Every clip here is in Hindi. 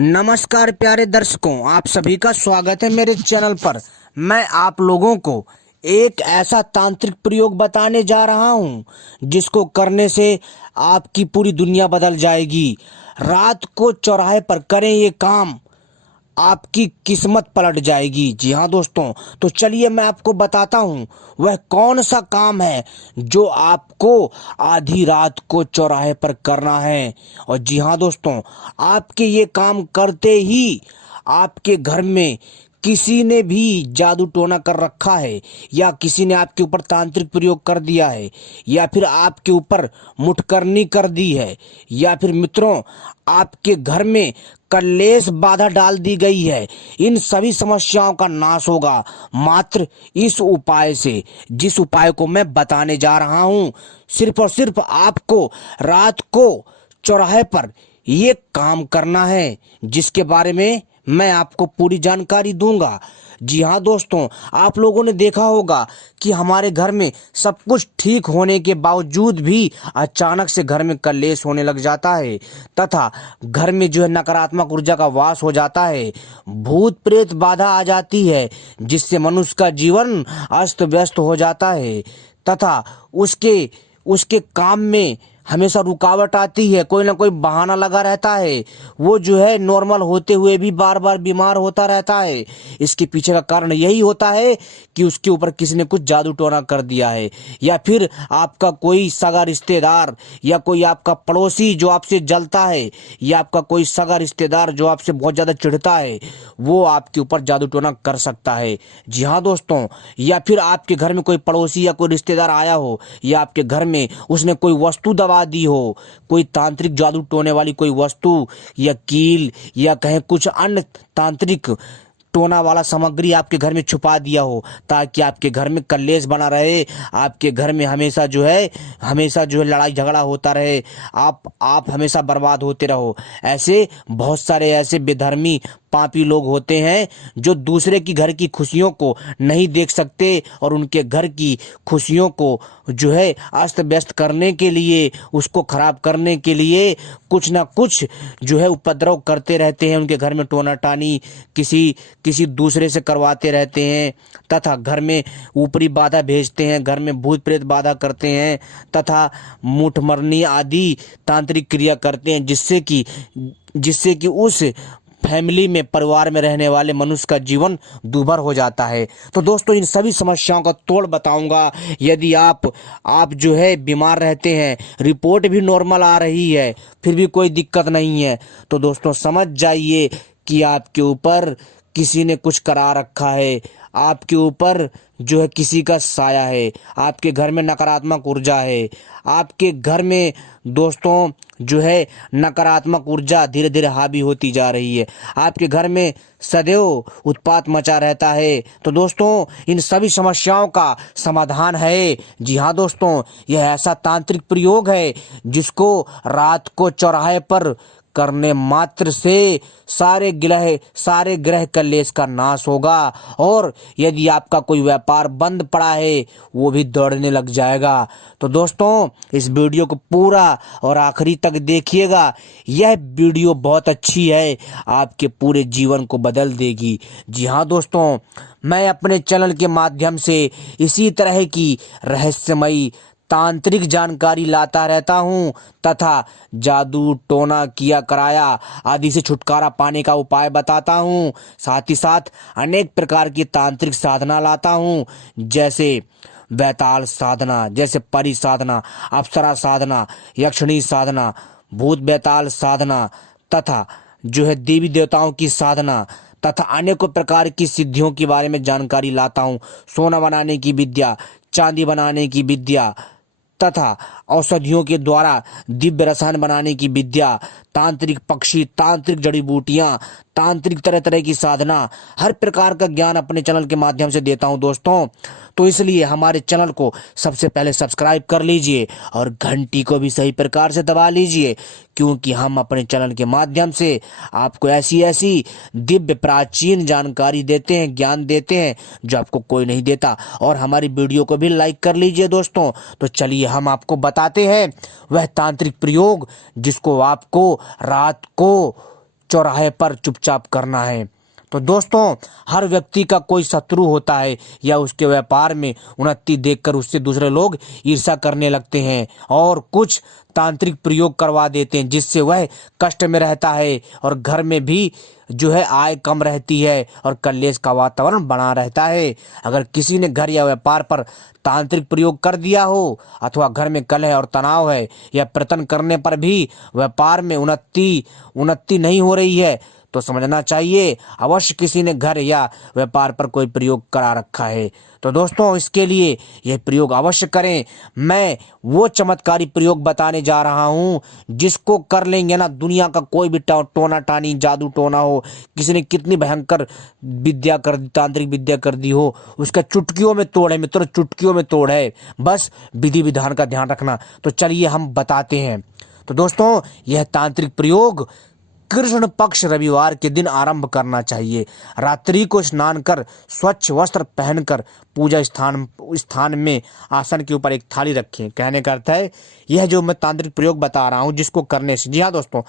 नमस्कार प्यारे दर्शकों, आप सभी का स्वागत है मेरे चैनल पर। मैं आप लोगों को एक ऐसा तांत्रिक प्रयोग बताने जा रहा हूं जिसको करने से आपकी पूरी दुनिया बदल जाएगी। रात को चौराहे पर करें ये काम, आपकी किस्मत पलट जाएगी। जी हाँ दोस्तों, तो चलिए मैं आपको बताता हूँ वह कौन सा काम है जो आपको आधी रात को चौराहे पर करना है। और जी हाँ दोस्तों, आपके ये काम करते ही आपके घर में किसी ने भी जादू टोना कर रखा है, या किसी ने आपके ऊपर तांत्रिक प्रयोग कर दिया है, या फिर आपके ऊपर मुठकरनी कर दी है, या फिर मित्रों आपके घर में कलेश बाधा डाल दी गई है, इन सभी समस्याओं का नाश होगा मात्र इस उपाय से, जिस उपाय को मैं बताने जा रहा हूं। सिर्फ और सिर्फ आपको रात को चौराहे पर ये काम करना है, जिसके बारे में मैं आपको पूरी जानकारी दूंगा। जी हाँ दोस्तों, आप लोगों ने देखा होगा कि हमारे घर में सब कुछ ठीक होने के बावजूद भी अचानक से घर में कलेश होने लग जाता है, तथा घर में जो है नकारात्मक ऊर्जा का वास हो जाता है, भूत प्रेत बाधा आ जाती है, जिससे मनुष्य का जीवन अस्त व्यस्त हो जाता है, तथा उसके उसके काम में हमेशा रुकावट आती है, कोई ना कोई बहाना लगा रहता है, वो जो है नॉर्मल होते हुए भी बार बार बीमार होता रहता है। इसके पीछे का कारण यही होता है कि उसके ऊपर किसी ने कुछ जादू टोना कर दिया है, या फिर आपका कोई सगा रिश्तेदार, या कोई आपका पड़ोसी जो आपसे जलता है, या आपका कोई सगा रिश्तेदार जो आपसे बहुत ज्यादा चिढ़ता है, वो आपके ऊपर जादू टोना कर सकता है। जी हाँ दोस्तों, या फिर आपके घर में कोई पड़ोसी या कोई रिश्तेदार आया हो, या आपके घर में उसने कोई वस्तु दबा दी हो, कोई तांत्रिक जादू टोने वाली कोई वस्तु, या कील, या कहें कुछ अन्य तांत्रिक टोना वाला सामग्री आपके घर में छुपा दिया हो, ताकि आपके घर में कलेश बना रहे, आपके घर में हमेशा जो है लड़ाई झगड़ा होता रहे, आप हमेशा बर्बाद होते रहो। ऐसे बहुत सारे ऐसे बेधर्मी पापी लोग होते हैं जो दूसरे की घर की खुशियों को नहीं देख सकते, और उनके घर की खुशियों को जो है अस्त व्यस्त करने के लिए, उसको खराब करने के लिए कुछ ना कुछ जो है उपद्रव करते रहते हैं। उनके घर में टोना टानी किसी दूसरे से करवाते रहते हैं, तथा घर में ऊपरी बाधा भेजते हैं, घर में भूत प्रेत बाधा करते हैं, तथा मुठ मरनी आदि तांत्रिक क्रिया करते हैं, जिससे कि उस फैमिली में, परिवार में रहने वाले मनुष्य का जीवन दूभर हो जाता है। तो दोस्तों, इन सभी समस्याओं का तोड़ बताऊंगा। यदि आप जो है बीमार रहते हैं, रिपोर्ट भी नॉर्मल आ रही है, फिर भी कोई दिक्कत नहीं है, तो दोस्तों समझ जाइए कि आपके ऊपर किसी ने कुछ करा रखा है, आपके ऊपर जो है किसी का साया है, आपके घर में नकारात्मक ऊर्जा है, आपके घर में दोस्तों जो है नकारात्मक ऊर्जा धीरे धीरे हावी होती जा रही है, आपके घर में सदैव उत्पात मचा रहता है। तो दोस्तों, इन सभी समस्याओं का समाधान है। जी हाँ दोस्तों, यह ऐसा तांत्रिक प्रयोग है जिसको रात को चौराहे पर करने मात्र से सारे ग्रह कलेश का नाश होगा, और यदि आपका कोई व्यापार बंद पड़ा है वो भी दौड़ने लग जाएगा। तो दोस्तों, इस वीडियो को पूरा और आखिरी तक देखिएगा। यह वीडियो बहुत अच्छी है, आपके पूरे जीवन को बदल देगी। जी हाँ दोस्तों, मैं अपने चैनल के माध्यम से इसी तरह की रहस्यमयी तांत्रिक जानकारी लाता रहता हूं, तथा जादू टोना किया कराया आदि से छुटकारा पाने का उपाय बताता हूं। साथ ही साथ अनेक प्रकार की तांत्रिक साधना लाता हूं, जैसे बैताल साधना, जैसे परी साधना, अप्सरा साधना, यक्षिणी साधना, भूत बैताल साधना, तथा जो है देवी देवताओं की साधना, तथा अनेकों प्रकार की सिद्धियों के बारे में जानकारी लाता हूं। सोना बनाने की विद्या, चांदी बनाने की विद्या, तथा औषधियों के द्वारा दिव्य रसायन बनाने की विद्या, तांत्रिक पक्षी, तांत्रिक जड़ी बूटियां, तांत्रिक तरह तरह की साधना, हर प्रकार का ज्ञान अपने चैनल के माध्यम से देता हूं दोस्तों। तो इसलिए हमारे चैनल को सबसे पहले सब्सक्राइब कर लीजिए और घंटी को भी सही प्रकार से दबा लीजिए, क्योंकि हम अपने चैनल के माध्यम से आपको ऐसी ऐसी दिव्य प्राचीन जानकारी देते हैं, ज्ञान देते हैं जो आपको कोई नहीं देता। और हमारी वीडियो को भी लाइक कर लीजिए दोस्तों। तो चलिए हम आपको बताते हैं वह तांत्रिक प्रयोग जिसको आपको रात को चौराहे पर चुपचाप करना है। तो दोस्तों, हर व्यक्ति का कोई शत्रु होता है या उसके व्यापार में उन्नति देखकर उससे दूसरे लोग ईर्ष्या करने लगते हैं और कुछ तांत्रिक प्रयोग करवा देते हैं, जिससे वह कष्ट में रहता है और घर में भी जो है आय कम रहती है और कलेश का वातावरण बना रहता है। अगर किसी ने घर या व्यापार पर तांत्रिक प्रयोग कर दिया हो अथवा घर में कलह और तनाव है या प्रयत्न करने पर भी व्यापार में उन्नति नहीं हो रही है, तो समझना चाहिए अवश्य किसी ने घर या व्यापार पर कोई प्रयोग करा रखा है। तो दोस्तों, इसके लिए यह प्रयोग अवश्य करें। मैं वो चमत्कारी प्रयोग बताने जा रहा हूँ जिसको कर लेंगे ना, दुनिया का कोई भी टोना टानी जादू टोना हो, किसी ने कितनी भयंकर विद्या कर दी, तांत्रिक विद्या कर दी हो, उसका चुटकियों में तोड़ है मित्रों, चुटकियों में तोड़ है। बस विधि विधान का ध्यान रखना। तो चलिए हम बताते हैं। तो दोस्तों, यह तांत्रिक प्रयोग कृष्ण पक्ष रविवार के दिन आरंभ करना चाहिए। रात्रि को स्नान कर स्वच्छ वस्त्र पहनकर पूजा स्थान में आसन के ऊपर एक थाली रखें। कहने का अर्थ है, यह जो मैं तांत्रिक प्रयोग बता रहा हूं जिसको करने से, जी हाँ दोस्तों,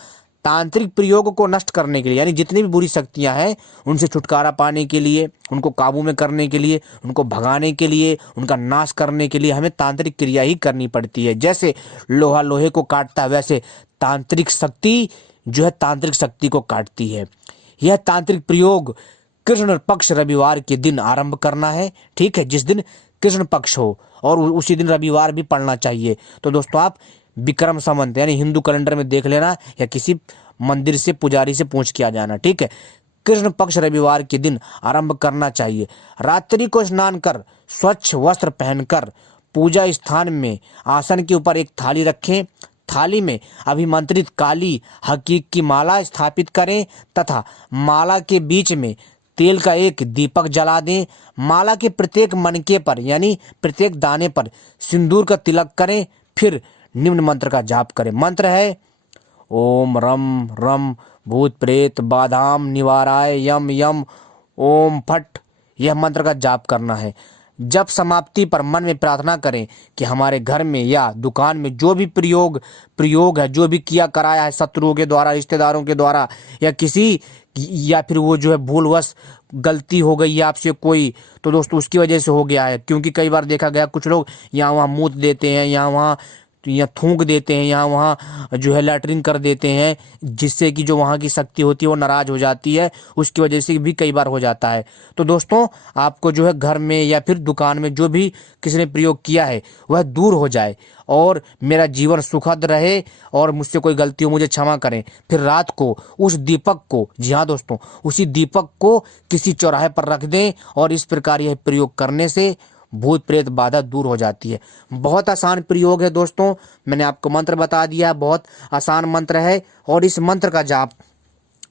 तांत्रिक प्रयोग को नष्ट करने के लिए, यानी जितनी भी बुरी शक्तियां हैं उनसे छुटकारा पाने के लिए, उनको काबू में करने के लिए, उनको भगाने के लिए, उनका नाश करने के लिए हमें तांत्रिक क्रिया ही करनी पड़ती है। जैसे लोहा लोहे को काटता है, वैसे तांत्रिक शक्ति जो है तांत्रिक शक्ति को काटती है। यह तांत्रिक प्रयोग कृष्ण पक्ष रविवार के दिन आरंभ करना है, ठीक है, जिस दिन कृष्ण पक्ष हो, और उसी दिन रविवार भी पड़ना चाहिए। तो दोस्तों, आप विक्रम संवत यानी हिंदू कैलेंडर में देख लेना या किसी मंदिर से पुजारी से पूछ के आ जाना, ठीक है। कृष्ण पक्ष रविवार के दिन आरंभ करना चाहिए। रात्रि को स्नान कर स्वच्छ वस्त्र पहनकर पूजा स्थान में आसन के ऊपर एक थाली रखें। थाली में अभिमंत्रित काली हकीक की माला स्थापित करें तथा माला के बीच में तेल का एक दीपक जला दें। माला के प्रत्येक मनके पर यानी प्रत्येक दाने पर सिंदूर का तिलक करें। फिर निम्न मंत्र का जाप करें। मंत्र है, ओम रम रम भूत प्रेत बाधाम निवाराय यम यम ओम फट। यह मंत्र का जाप करना है। जब समाप्ति पर मन में प्रार्थना करें कि हमारे घर में या दुकान में जो भी प्रयोग है, जो भी किया कराया है शत्रुओं के द्वारा, रिश्तेदारों के द्वारा, या फिर वो जो है भूलवश गलती हो गई है आपसे कोई, तो दोस्तों उसकी वजह से हो गया है। क्योंकि कई बार देखा गया कुछ लोग यहाँ वहाँ मूत देते हैं, यहाँ वहाँ थूक देते हैं, यहाँ वहाँ जो है लैटरिन कर देते हैं, जिससे कि जो वहाँ की शक्ति होती है वो नाराज हो जाती है। उसकी वजह से भी कई बार हो जाता है। तो दोस्तों, आपको जो है घर में या फिर दुकान में जो भी किसी ने प्रयोग किया है वह दूर हो जाए और मेरा जीवन सुखद रहे और मुझसे कोई गलती हो मुझे क्षमा करें। फिर रात को उस दीपक को, जी हाँ दोस्तों, उसी दीपक को किसी चौराहे पर रख दें और इस प्रकार यह प्रयोग करने से भूत प्रेत बाधा दूर हो जाती है। बहुत आसान प्रयोग है दोस्तों, मैंने आपको मंत्र बता दिया, बहुत आसान मंत्र है। और इस मंत्र का जाप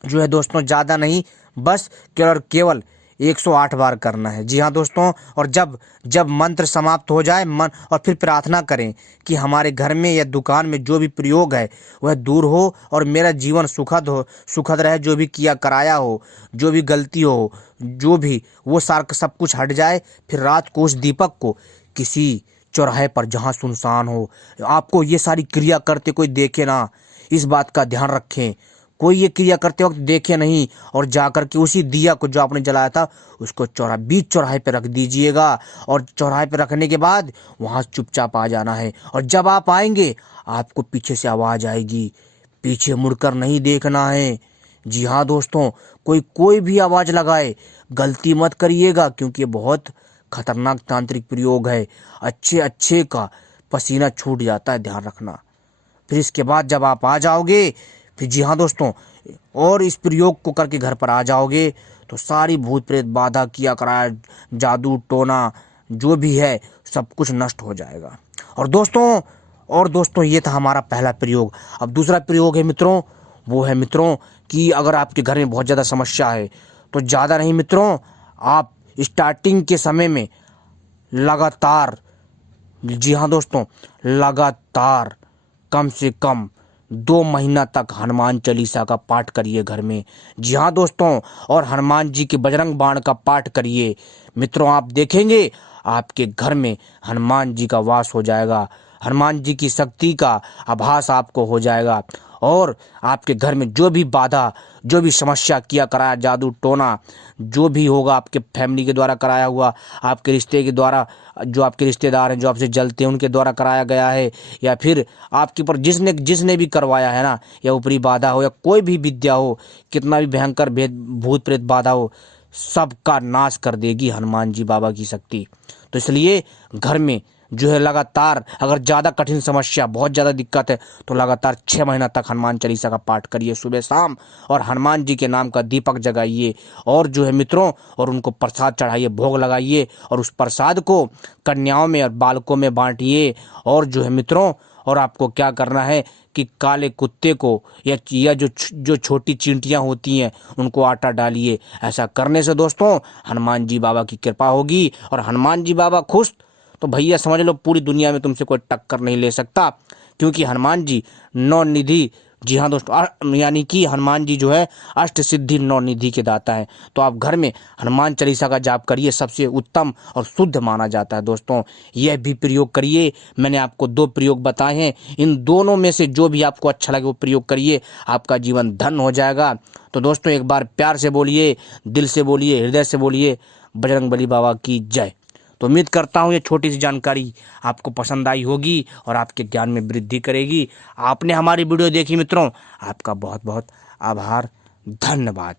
जो है दोस्तों ज़्यादा नहीं, बस केवल 108 बार करना है। जी हाँ दोस्तों, और जब मंत्र समाप्त हो जाए मन और फिर प्रार्थना करें कि हमारे घर में या दुकान में जो भी प्रयोग है वह दूर हो और मेरा जीवन सुखद रहे। जो भी किया कराया हो, जो भी गलती हो, जो भी वो सारा सब कुछ हट जाए। फिर रात को उस दीपक को किसी चौराहे पर जहाँ सुनसान हो, आपको ये सारी क्रिया करते कोई देखे ना, इस बात का ध्यान रखें। कोई ये क्रिया करते वक्त देखे नहीं और जाकर के उसी दिया को जो आपने जलाया था उसको बीच चौराहे पे रख दीजिएगा। और चौराहे पे रखने के बाद वहाँ चुपचाप आ जाना है। और जब आप आएंगे आपको पीछे से आवाज़ आएगी, पीछे मुड़कर नहीं देखना है। जी हाँ दोस्तों, कोई भी आवाज़ लगाए गलती मत करिएगा, क्योंकि ये बहुत खतरनाक तांत्रिक प्रयोग है। अच्छे का पसीना छूट जाता है, ध्यान रखना। फिर इसके बाद जब आप आ जाओगे, फिर जी हाँ दोस्तों, और इस प्रयोग को करके घर पर आ जाओगे तो सारी भूत प्रेत बाधा किया कराया जादू टोना जो भी है सब कुछ नष्ट हो जाएगा। और दोस्तों ये था हमारा पहला प्रयोग। अब दूसरा प्रयोग है मित्रों, वो है मित्रों कि अगर आपके घर में बहुत ज़्यादा समस्या है तो ज़्यादा नहीं मित्रों, आप स्टार्टिंग के समय में लगातार, जी हाँ दोस्तों, लगातार कम से कम 2 महीना तक हनुमान चालीसा का पाठ करिए घर में। जी हाँ दोस्तों, और हनुमान जी के बजरंग बाण का पाठ करिए। मित्रों, आप देखेंगे आपके घर में हनुमान जी का वास हो जाएगा, हनुमान जी की शक्ति का आभास आपको हो जाएगा। और आपके घर में जो भी बाधा, जो भी समस्या किया कराया, जादू टोना जो भी होगा आपके फैमिली के द्वारा कराया हुआ, आपके रिश्ते के द्वारा, जो आपके रिश्तेदार हैं जो आपसे जलते हैं उनके द्वारा कराया गया है, या फिर आपके ऊपर जिसने जिसने भी करवाया है ना, या ऊपरी बाधा हो या कोई भी विद्या हो, कितना भी भयंकर भेद भूत प्रेत बाधा हो, सबका नाश कर देगी हनुमान जी बाबा की शक्ति। तो इसलिए घर में जो है लगातार, अगर ज़्यादा कठिन समस्या, बहुत ज़्यादा दिक्कत है, तो लगातार 6 महीना तक हनुमान चालीसा का पाठ करिए सुबह शाम, और हनुमान जी के नाम का दीपक जगाइए, और जो है मित्रों, और उनको प्रसाद चढ़ाइए, भोग लगाइए, और उस प्रसाद को कन्याओं में और बालकों में बांटिए। और जो है मित्रों, और आपको क्या करना है कि काले कुत्ते को या जो छोटी चींटियां होती हैं उनको आटा डालिए। ऐसा करने से दोस्तों हनुमान जी बाबा की कृपा होगी, और हनुमान जी बाबा खुश तो भैया समझ लो पूरी दुनिया में तुमसे कोई टक्कर नहीं ले सकता, क्योंकि हनुमान जी नौ निधि, जी हाँ दोस्तों, यानी कि हनुमान जी जो है अष्ट सिद्धि नौ निधि के दाता है। तो आप घर में हनुमान चालीसा का जाप करिए, सबसे उत्तम और शुद्ध माना जाता है दोस्तों। यह भी प्रयोग करिए। मैंने आपको 2 प्रयोग बताए हैं, इन दोनों में से जो भी आपको अच्छा लगे वो प्रयोग करिए, आपका जीवन धन्य हो जाएगा। तो दोस्तों एक बार प्यार से बोलिए, दिल से बोलिए, हृदय से बोलिए, बजरंगबली बाबा की जय। तो उम्मीद करता हूँ ये छोटी सी जानकारी आपको पसंद आई होगी और आपके ज्ञान में वृद्धि करेगी। आपने हमारी वीडियो देखी मित्रों, आपका बहुत बहुत आभार, धन्यवाद।